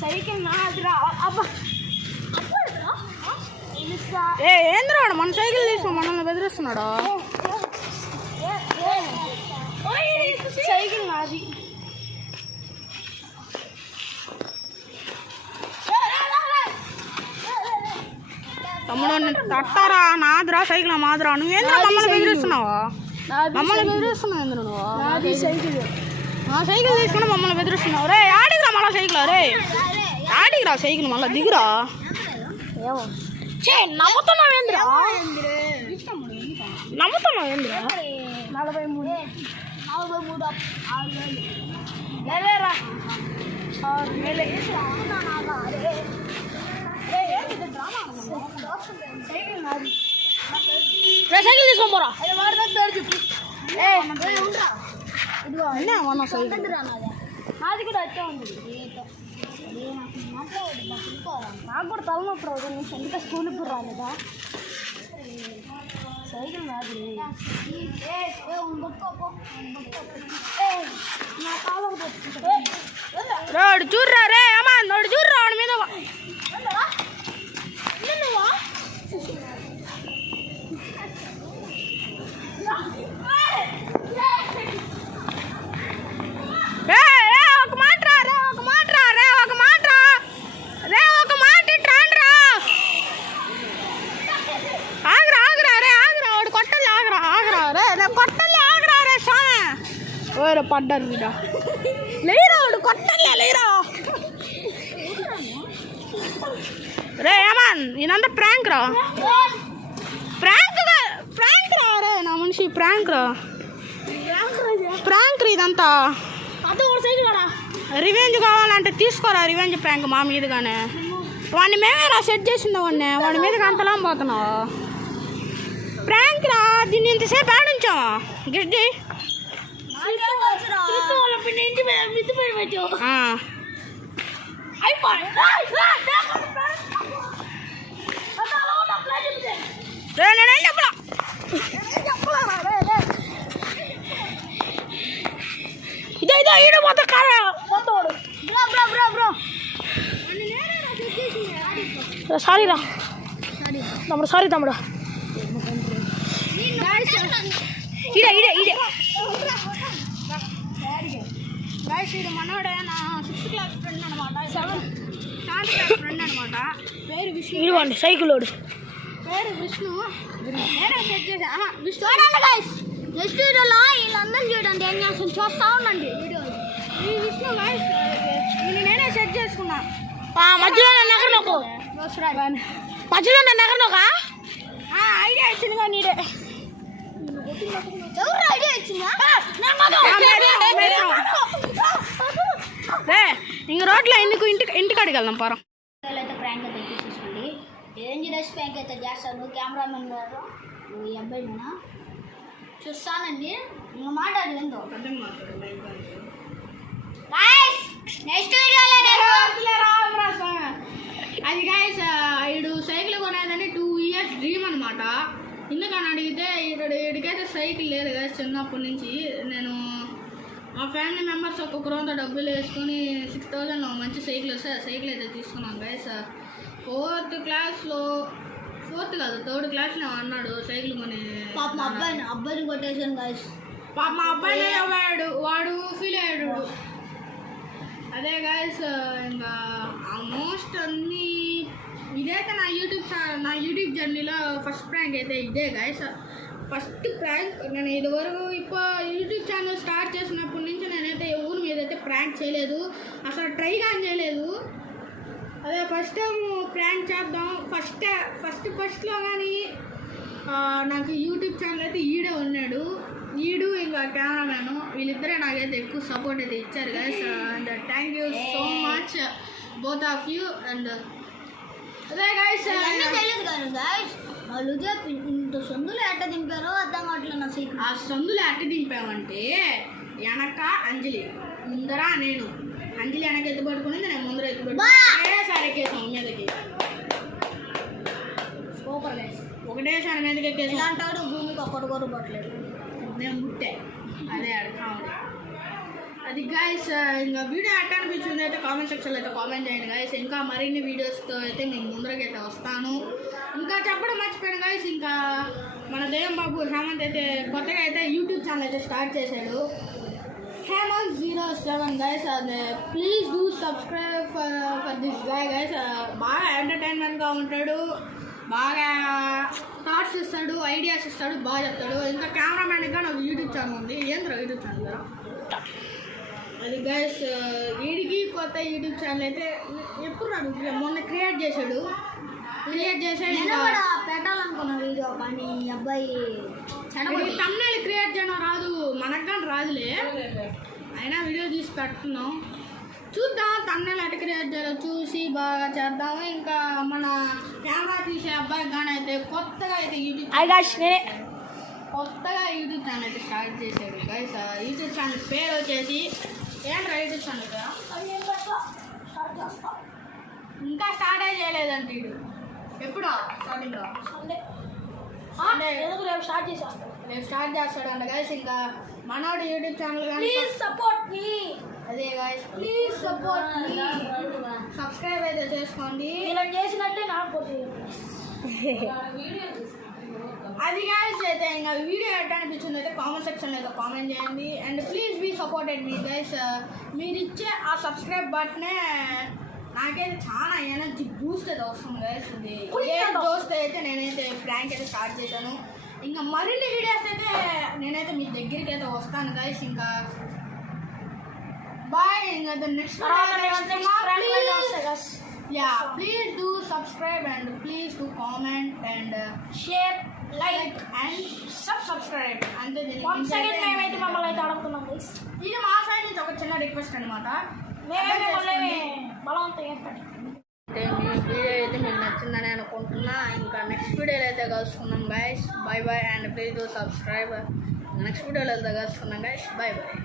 Cycle నాదిరా. అబ్బా ఏంద్రా మన సైకిల్ తీసుకుని మనల్ని బెదిరిస్తున్నాడా? సైకిల్ నాది. తమ్ముడు తట్టారా? నాదిరా సైకిల్ మాదిరా. నువ్వేంద్రా మమ్మల్ని బెదిరిస్తున్నావా? మమ్మల్ని బెదిరిస్తున్నావు ఎందుకు నువ్వు? సైకిల్ నా సైకిల్ తీసుకుని మమ్మల్ని బెదిరిస్తున్నావు. రే ఆడిగిరా మళ్ళా సైకిల్. రే ఆడిగిరా సైకిల్ మళ్ళా దిగురా. నమ్ముతున్నావు ఏంద్రా? నమ్ముతున్నావు ఏంద్రా? 43 సైకిల్ తీసుకోపోరా. నాది కూడా వచ్చే ఉంది. నాకు కూడా తలనొప్పి రాదు. నేను ఎందుకు స్కూల్కి కూడా రాలేదా? సైకిల్ నాది. రోడ్డు చూర్రా. రే అమ్మా నోడు చూర్రా. వాడి మీద పడ్డారు మీద లేరా. వాడు కొట్టలే లేరా. రే ఏమన్ ఇదంతా ప్రాంక్ రా. ప్రాంక్ రా. రే నా మనిషి ప్రాంక్ రా. ప్రాంక్ రా ఇదంతా. రివెంజ్ కావాలంటే తీసుకోరా. రివెంజ్ ప్రాంక్ మా మీదగానే. వాడిని మేమే రా సెట్ చేసిందా. వాడి మీదకి అంతలా పోతున్నావు. ప్రాంక్ రా. దీన్ని ఇంతసేపు ఆడించావా? గిడ్డి ఇదో ఈడ మొత్తం సారీ రా తమ్ముడు. సారీ తమ్ముడు. ఇడే ఇడే ఇడే ఇది మనోడే. నా 6th క్లాస్ ఫ్రెండ్ అనమాట. 7th క్లాస్ ఫ్రెండ్ అనమాట. పేరు విష్ణు. ఇవ్వండి సైకిల్ ఓడు. పేరు విష్ణు. నేనే సెట్ చేసా. విష్ణు నెక్స్ట్ వీడియోలో వీళ్ళందరూ చూడండి. ఏం చేస్తాను చూస్తా ఉండండి వీడియోలో. ఈ విష్ణు గైస్ నేనే సెట్ చేసుకున్నా. మధ్యలో నన్ను ఎక్కడ నొక్కు. మధ్యలో నన్ను ఎక్కడ నొక్క. ఐడియా ఇచ్చింది కానీ నీడే. ఎవరు ఐడియా ఇచ్చిందా? ఇంక రోడ్లో ఎందుకు ఇంటికాడికి వెళ్దాం పారం. అయితే ప్రాంక్ అయితే తీసేసుకోండి. డేంజరస్ ప్రాంక్ అయితే చేస్తాను. కెమెరామెన్ గారు ఈ అబ్బాయి చూస్తానండి. ఇంకా మాట్లాడు ఏందో. నెక్స్ట్ అది గైస్ ఇడు సైకిల్ కొనేదని 2 years డ్రీమ్ అనమాట. ఎందుకని అడిగితే ఇడికైతే సైకిల్ లేదు కదా చిన్నప్పటి నుంచి. నేను మా ఫ్యామిలీ మెంబర్స్ ఒక్కొక్కరంతా డబ్బులు వేసుకొని 6000 మంచి సైకిల్ వస్తే ఆ సైకిల్ అయితే తీసుకున్నాం గైస్. 4th క్లాస్లో 4th కాదు 3rd క్లాస్లో అన్నాడు సైకిల్ కొని. పాప అబ్బాయిని కొట్టేసాను గైస్. పాప మా అబ్బాయినే అవ్వాడు. వాడు ఫీల్ అయ్యాడు. అదే గైస్ ఇంకా ఆల్మోస్ట్ అన్నీ ఇదైతే నా యూట్యూబ్ జర్నీలో ఫస్ట్ ప్రాంక్ అయితే ఇదే గైస్. ఫస్ట్ ప్రాంక్ నేను ఇదివరకు యూట్యూబ్ ఛానల్ స్టార్ట్ చేసినప్పటి నుంచి నేనైతే ఎవరి మీద అయితే ప్రాంక్ చేయలేదు. అసలు ట్రై కానీ చేయలేదు. అదే ఫస్ట్ టైం ప్రాంక్ చేద్దాం. ఫస్ట్లో కానీ నాకు యూట్యూబ్ ఛానల్ అయితే ఈడే ఉన్నాడు. ఈడు ఇంకా కెమెరామ్యాన్ వీళ్ళిద్దరే నాకైతే ఎక్కువ సపోర్ట్ అయితే ఇచ్చారు guys. And thank you so much both of you. And అదే గైస్ తెలియదు కానీ గైస్ వాళ్ళు ఇంత సందులు ఎట్ట దింపారో అర్థం కావట్లేదు నా సైకిల్. ఆ సందులు ఎట్ట దింపామంటే వెనక అంజలి ముందర నేను. అంజలి వెనక ఎత్తు పట్టుకుని నేను ముందర ఎత్తు పట్టుకుని ఎక్కేసాం మీదకి. Super guys. ఒకటేసారి మీదకి ఎక్కేసాం. ఇలాంటి భూమికి ఒక్కటి కూడా పట్టలేదు. నేను ముట్టే అదే కావాలి. అది గైస్ ఇంకా వీడియో ఎట్లా అనిపించింది అయితే కామెంట్ సెక్షన్లో అయితే కామెంట్ చేయండి గైస్. ఇంకా మరిన్ని వీడియోస్తో అయితే మీకు ముందరకైతే వస్తాను. ఇంకా చెప్పడం మర్చిపోయాను గైస్, ఇంకా మన దేవం బాబు హేమంత్ అయితే కొత్తగా అయితే యూట్యూబ్ ఛానల్ అయితే స్టార్ట్ చేశాడు, Hemant07 గైస్. అదే please do subscribe for this guy guys. బాగా ఎంటర్టైన్మెంట్గా ఉంటాడు, బాగా థాట్స్ ఇస్తాడు, ఐడియాస్ ఇస్తాడు, బాగా చెప్తాడు. ఇంకా కెమెరామ్యాన్గా నాకు యూట్యూబ్ ఛానల్ ఉంది. ఏంద్రా యూట్యూబ్ ఛానల్ అది గైస్. వీడికి కొత్త యూట్యూబ్ ఛానల్ అయితే ఎప్పుడు రాదు, మొన్న క్రియేట్ చేశాడు. నేను కూడా పెట్టాలనుకున్న వీడియో కానీ ఈ అబ్బాయి తమ్నెయిల్ క్రియేట్ చేయడం రాదు, మనకు కానీ రాదులే, అయినా వీడియో తీసి పెడుతున్నాం. చూద్దాం తమ్నెయిల్ ఎట్లా క్రియేట్ చేయాలో చూసి బాగా చేద్దాము. ఇంకా మన కెమెరా తీసే అబ్బాయి కానీ అయితే కొత్తగా అయితే యూట్యూబ్ ఛానల్ అయితే స్టార్ట్ చేశాడు గైస్. యూట్యూబ్ ఛానల్ పేరు వచ్చేసి ఏంట్రా యూట్యూబ్ ఛానల్ ఇంకా స్టార్ట్ చేయలేదంట వీడు. ఎప్పుడా స్టార్టింగ్ రేపు స్టార్ట్ చేసేస్తాను. రేపు స్టార్ట్ చేస్తాడంట గైస్. ఇంకా మనోడు యూట్యూబ్ ఛానల్ కానీ ప్లీజ్ సపోర్ట్ మీ. అదే guys, please support me. Subscribe అయితే చేసుకోండి. ఇలా చేసినట్టే నాకు అది గైస్. అయితే ఇంకా వీడియో ఎట్లా అనిపించింది అయితే కామెంట్ సెక్షన్లో అయితే కామెంట్ చేయండి. And please be supported me guys. మీరు ఇచ్చే ఆ సబ్స్క్రైబ్ బటనే నాకైతే చాలా ఎనర్జీ బూస్ట్ అయితే వస్తుంది గైస్. చూస్తే అయితే నేనైతే ప్రాంక్ అయితే స్టార్ట్ చేశాను. ఇంకా మరిన్ని వీడియోస్ అయితే నేనైతే మీ దగ్గరికి అయితే వస్తాను గైస్. ఇంకా బాయ్. ఇంకా next please do subscribe and please do comment and share, like and subscribe అంతే. మేమైతే మమ్మల్ని అయితే అడుగుతున్నాం గైస్. ఇది మా సైడ్ నుంచి ఒక చిన్న రిక్వెస్ట్ అనమాట. బలవంతంగా వీడియో అయితే మీకు నచ్చిందని అనుకుంటున్నా. ఇంకా నెక్స్ట్ వీడియోలో అయితే కలుసుకున్నాం guys. Bye bye and please do subscribe. Next వీడియోలో అయితే కలుసుకున్నాం గైస్. Bye bye.